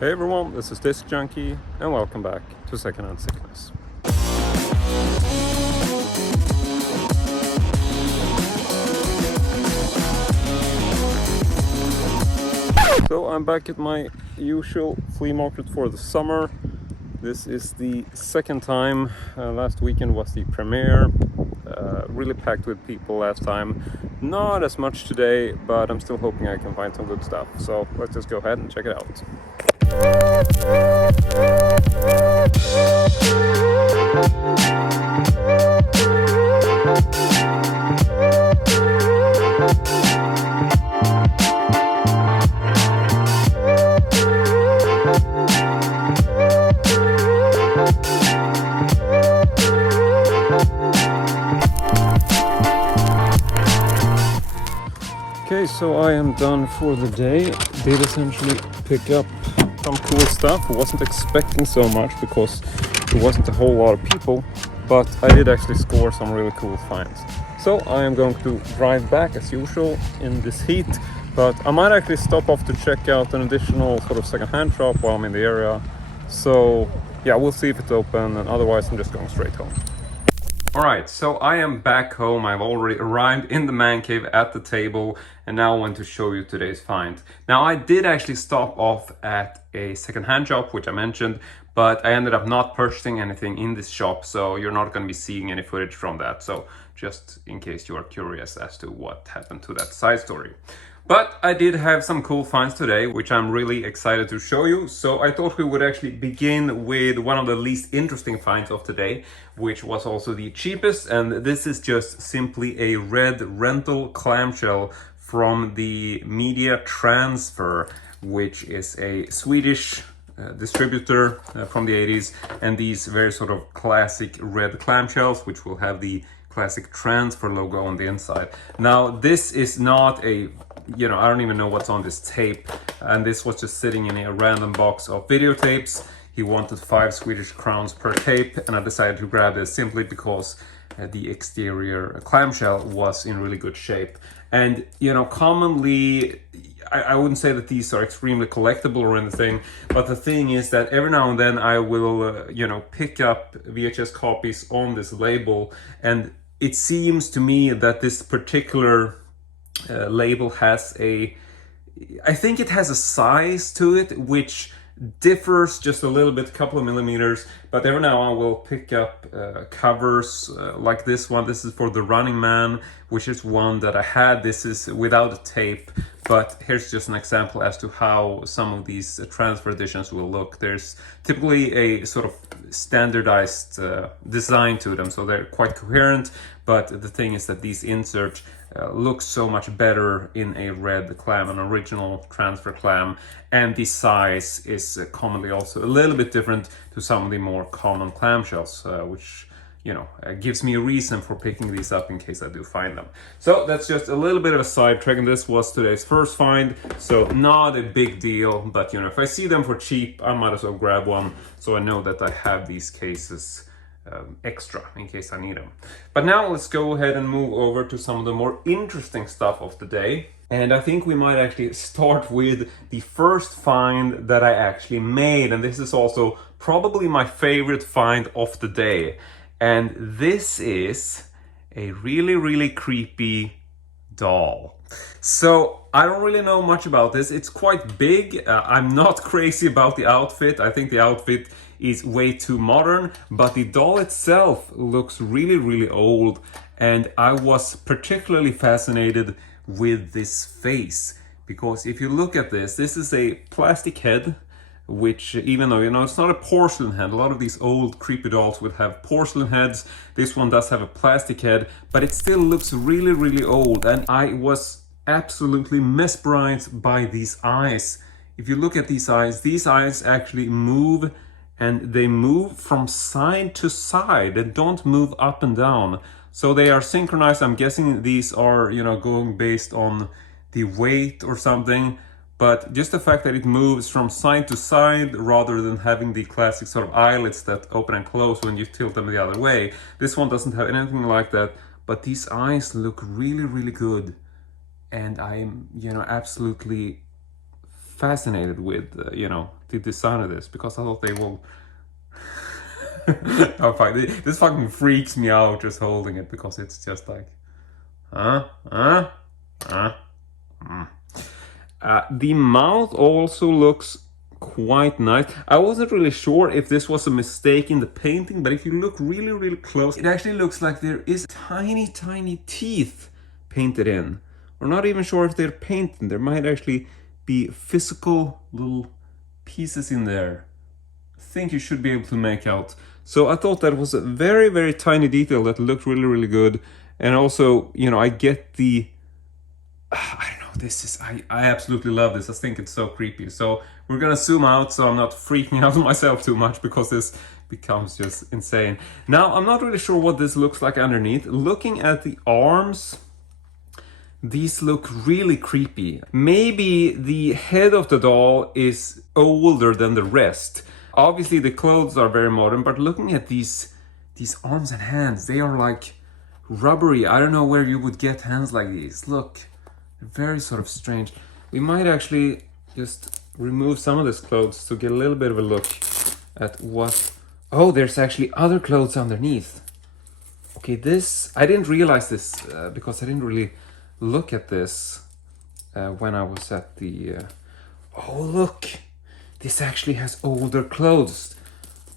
Hey everyone, this is Disc Junkie, and welcome back to Secondhand Sickness. So I'm back at my usual flea market for the summer. This is the second time. Last weekend was the premiere. Really packed with people last time. Not as much today, but I'm still hoping I can find some good stuff. So let's just go ahead and check it out. Okay, so I am done for the day. Did essentially pick up some cool stuff. I wasn't expecting so much because there wasn't a whole lot of people, but I did actually score some really cool finds. So I am going to drive back as usual in this heat, but I might actually stop off to check out an additional sort of second-hand shop while I'm in the area. So yeah, we'll see if it's open, and otherwise I'm just going straight home. Alright, so I am back home. I've already arrived in the man cave at the table, and now I want to show you today's find. Now, I did actually stop off at a second-hand shop, which I mentioned, but I ended up not purchasing anything in this shop, so you're not going to be seeing any footage from that. So just in case you are curious as to what happened to that side story. But I did have some cool finds today, which I'm really excited to show you. So I thought we would actually begin with one of the least interesting finds of today, which was also the cheapest. And this is just simply a red rental clamshell from the Media Transfer, which is a Swedish distributor from the 80s. And these very sort of classic red clamshells, which will have the classic Transfer logo on the inside. Now, this is not a, I don't even know what's on this tape. And this was just sitting in a random box of videotapes. He wanted 5 Swedish crowns per tape, and I decided to grab this simply because the exterior clamshell was in really good shape. And, commonly, I wouldn't say that these are extremely collectible or anything, but the thing is that every now and then I will, pick up VHS copies on this label, and it seems to me that this particular label has I think it has a size to it, which differs just a little bit, a couple of millimeters, but every now and I will pick up covers like this one. This is for The Running Man, which is one that I had. This is without a tape, but here's just an example as to how some of these transfer editions will look. There's typically a sort of standardized design to them, so they're quite coherent, but the thing is that these inserts look so much better in a red clam, an original transfer clam, and the size is commonly also a little bit different to some of the more common clamshells, which gives me a reason for picking these up in case I do find them. So that's just a little bit of a sidetrack, and this was today's first find, so not a big deal, but if I see them for cheap, I might as well grab one, so I know that I have these cases extra in case I need them. But now let's go ahead and move over to some of the more interesting stuff of the day. And I think we might actually start with the first find that I actually made, and this is also probably my favorite find of the day. And this is a really, really creepy doll. So I don't really know much about this. It's quite big. I'm not crazy about the outfit. I think the outfit is way too modern, but the doll itself looks really, really old. And I was particularly fascinated with this face, because if you look at this is a plastic head, which, even though, it's not a porcelain head. A lot of these old creepy dolls would have porcelain heads. This one does have a plastic head, but it still looks really, really old. And I was absolutely mesmerized by these eyes. If you look at these eyes actually move, and they move from side to side. They don't move up and down. So they are synchronized. I'm guessing these are, going based on the weight or something. But just the fact that it moves from side to side rather than having the classic sort of eyelids that open and close when you tilt them the other way. This one doesn't have anything like that, but these eyes look really, really good. And I'm, absolutely fascinated with, you know, the design of this, because I thought they will... Oh, fuck. This fucking freaks me out just holding it, because it's just like... The mouth also looks quite nice. I wasn't really sure if this was a mistake in the painting, but if you look really, really close, it actually looks like there is tiny, tiny teeth painted in. We're not even sure if they're painted. There might actually be physical little pieces in there. I think you should be able to make out. So I thought that was a very, very tiny detail that looked really, really good. And also, you know, I get the... I don't know, this is... I absolutely love this. I think it's so creepy. So we're gonna zoom out so I'm not freaking out on myself too much, because this becomes just insane. Now, I'm not really sure what this looks like underneath. Looking at the arms, these look really creepy. Maybe the head of the doll is older than the rest. Obviously, the clothes are very modern, but looking at these arms and hands, they are like rubbery. I don't know where you would get hands like these. Look, they're very sort of strange. We might actually just remove some of this clothes to get a little bit of a look at what... Oh, there's actually other clothes underneath. Okay, this... I didn't realize this because I didn't really look at this when I was at the... Oh, look! This actually has older clothes.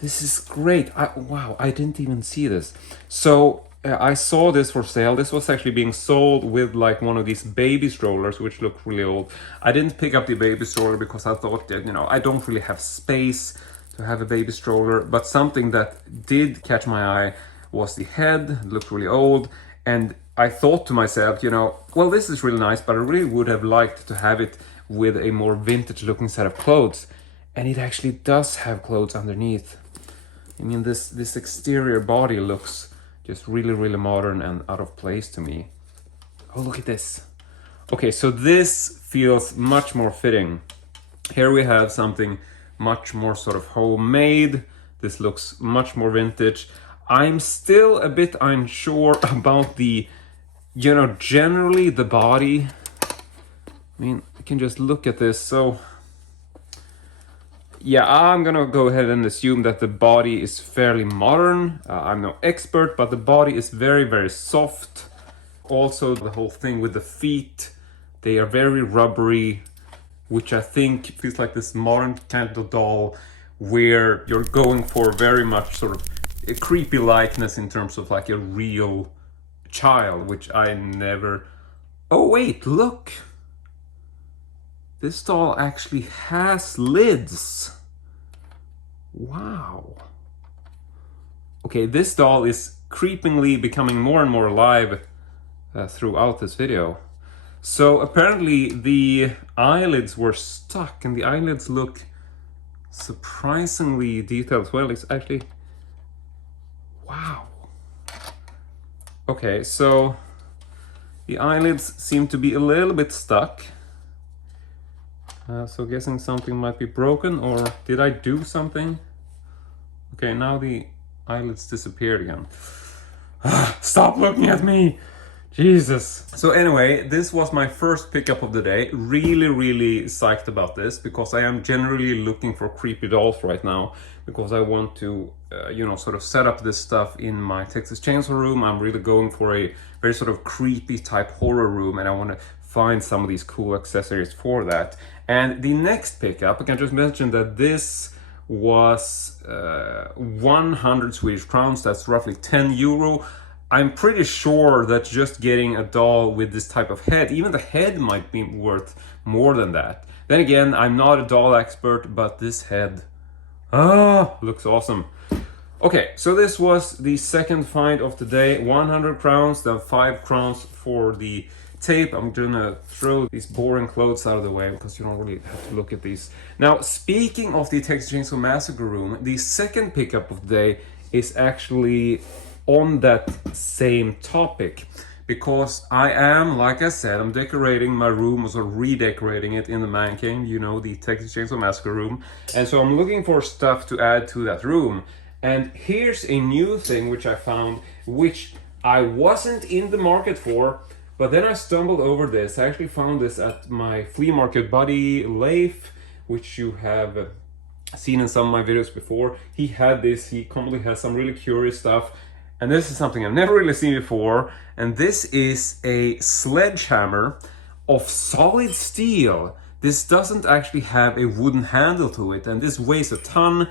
This is great. Wow, I didn't even see this. So I saw this for sale. This was actually being sold with like one of these baby strollers, which look really old. I didn't pick up the baby stroller because I thought that, you know, I don't really have space to have a baby stroller. But something that did catch my eye was the head. It looked really old. And I thought to myself, you know, well, this is really nice, but I really would have liked to have it with a more vintage looking set of clothes. And it actually does have clothes underneath. I mean, this exterior body looks just really, really modern and out of place to me. Oh, look at this. Okay, so this feels much more fitting. Here we have something much more sort of homemade. This looks much more vintage. I'm still a bit unsure about the, you know, generally the body. I mean, you can just look at this. So... yeah, I'm gonna go ahead and assume that the body is fairly modern. I'm no expert, but the body is very, very soft. Also, the whole thing with the feet, they are very rubbery, which I think feels like this modern kind of doll where you're going for very much sort of a creepy likeness in terms of like a real child, which I never... Oh wait, look! This doll actually has lids. Wow. Okay, this doll is creepingly becoming more and more alive throughout this video. So apparently the eyelids were stuck, and the eyelids look surprisingly detailed as well. It's actually... wow. Okay, so the eyelids seem to be a little bit stuck. So guessing something might be broken, or did I do something? Okay, now the eyelids disappeared again. Stop looking at me! Jesus! So anyway, this was my first pickup of the day. Really, really psyched about this, because I am generally looking for creepy dolls right now, because I want to, you know, sort of set up this stuff in my Texas Chainsaw room. I'm really going for a very sort of creepy type horror room, and I want to find some of these cool accessories for that. And the next pickup, I can just mention that this was 100 Swedish crowns. That's roughly 10 euro. I'm pretty sure that just getting a doll with this type of head, even the head might be worth more than that. Then again, I'm not a doll expert, but this head, looks awesome. Okay, so this was the second find of the day. 100 crowns, then 5 crowns for the tape. I'm gonna throw these boring clothes out of the way because you don't really have to look at these. Now, speaking of the Texas Chainsaw Massacre room, the second pickup of the day is actually on that same topic, because I am, like I said, I'm decorating my room, or redecorating it in the man cave, you know, the Texas Chainsaw Massacre room. And so I'm looking for stuff to add to that room. And here's a new thing which I found, which I wasn't in the market for, But then I stumbled over this. I actually found this at my flea market buddy Leif, which you have seen in some of my videos before. He had this. He commonly has some really curious stuff. And this is something I've never really seen before. And this is a sledgehammer of solid steel. This doesn't actually have a wooden handle to it, and this weighs a ton.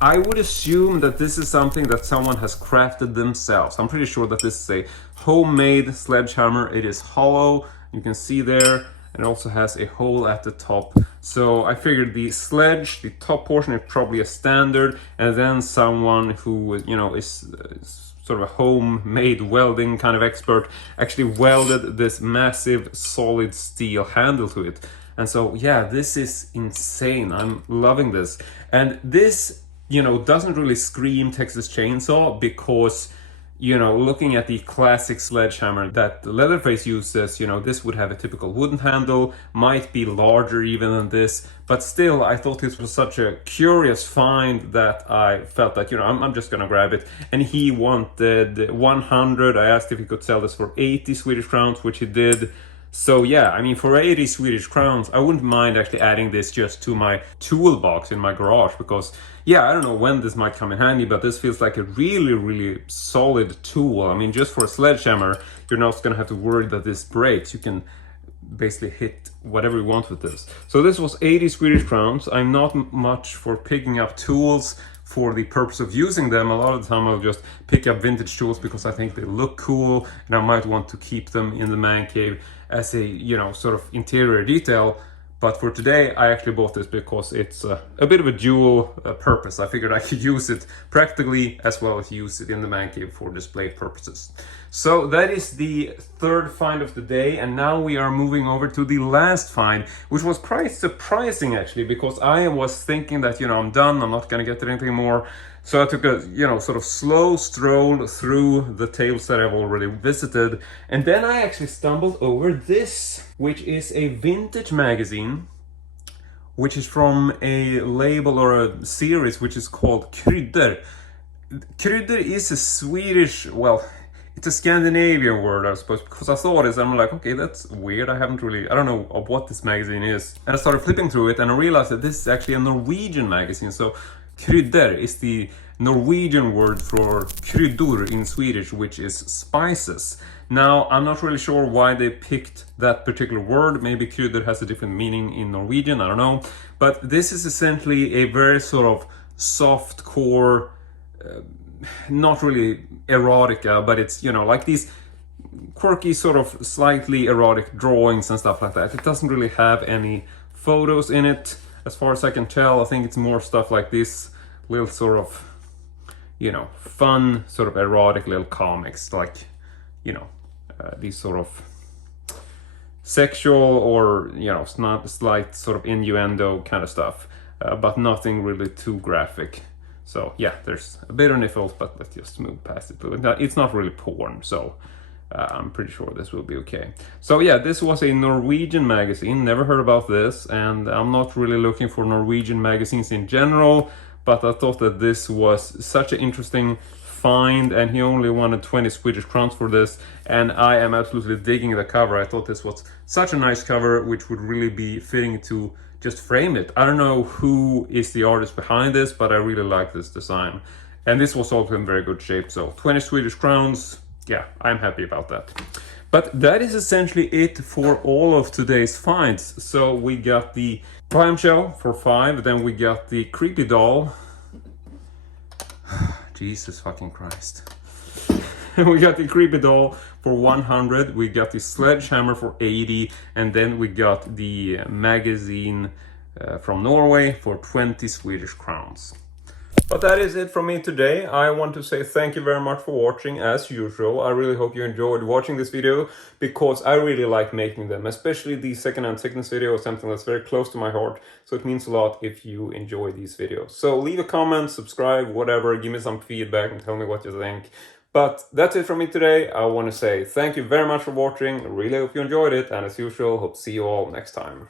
I would assume that this is something that someone has crafted themselves. I'm pretty sure that this is a homemade sledgehammer. It is hollow, you can see there, and also has a hole at the top. So I figured the sledge, the top portion, is probably a standard, and then someone who, you know, is sort of a homemade welding kind of expert actually welded this massive solid steel handle to it. And so yeah, this is insane. I'm loving this. And this, you know, doesn't really scream Texas Chainsaw because, you know, looking at the classic sledgehammer that Leatherface uses, you know, this would have a typical wooden handle, might be larger even than this, but still I thought this was such a curious find that I felt that, you know, I'm just gonna grab it. And he wanted 100. I asked if he could sell this for 80 Swedish crowns, which he did. So yeah, I mean, for 80 Swedish crowns, I wouldn't mind actually adding this just to my toolbox in my garage, because yeah, I don't know when this might come in handy, but this feels like a really, really solid tool. I mean, just for a sledgehammer, you're not gonna have to worry that this breaks. You can basically hit whatever you want with this. So this was 80 Swedish crowns. I'm not much for picking up tools for the purpose of using them. A lot of the time I'll just pick up vintage tools because I think they look cool and I might want to keep them in the man cave as a, you know, sort of interior detail. But for today, I actually bought this because it's a bit of a dual purpose. I figured I could use it practically as well as use it in the man cave for display purposes. So that is the third find of the day, and now we are moving over to the last find, which was quite surprising actually, because I was thinking that, you know, I'm done, I'm not gonna get anything more. So I took a, you know, sort of slow stroll through the tales that I've already visited, and then I actually stumbled over this, which is a vintage magazine, which is from a label or a series which is called Kryddor. Kryddor is a Swedish, well, it's a Scandinavian word, I suppose, because I saw this and I'm like, okay, that's weird. I don't know of what this magazine is. And I started flipping through it and I realized that this is actually a Norwegian magazine. So kryddor is the Norwegian word for kryddor in Swedish, which is spices. Now, I'm not really sure why they picked that particular word. Maybe kryddor has a different meaning in Norwegian, I don't know. But this is essentially a very sort of soft core, not really erotica, but it's, you know, like these quirky sort of slightly erotic drawings and stuff like that. It doesn't really have any photos in it as far as I can tell. I think it's more stuff like this, little sort of, you know, fun sort of erotic little comics, like, you know, these sort of sexual or, you know, slight sort of innuendo kind of stuff, but nothing really too graphic. So yeah, there's a bit of nipples, but let's just move past it. It's not really porn, so I'm pretty sure this will be okay. So yeah, this was a Norwegian magazine, never heard about this, and I'm not really looking for Norwegian magazines in general, but I thought that this was such an interesting find, and he only wanted 20 Swedish crowns for this, and I am absolutely digging the cover. I thought this was such a nice cover, which would really be fitting to just frame it. I don't know who is the artist behind this, but I really like this design. And this was also in very good shape, so 20 Swedish crowns, yeah, I'm happy about that. But that is essentially it for all of today's finds. So we got the clamshell for 5, then we got the creepy doll. Jesus fucking Christ. We got the creepy doll for 100, we got the sledgehammer for 80, and then we got the magazine from Norway for 20 Swedish crowns. But that is it from me today. I want to say thank you very much for watching as usual. I really hope you enjoyed watching this video, because I really like making them, especially the secondhand sickness video is something that's very close to my heart. So it means a lot if you enjoy these videos. So leave a comment, subscribe, whatever, give me some feedback and tell me what you think. But that's it from me today. I want to say thank you very much for watching. I really hope you enjoyed it, and as usual, hope to see you all next time.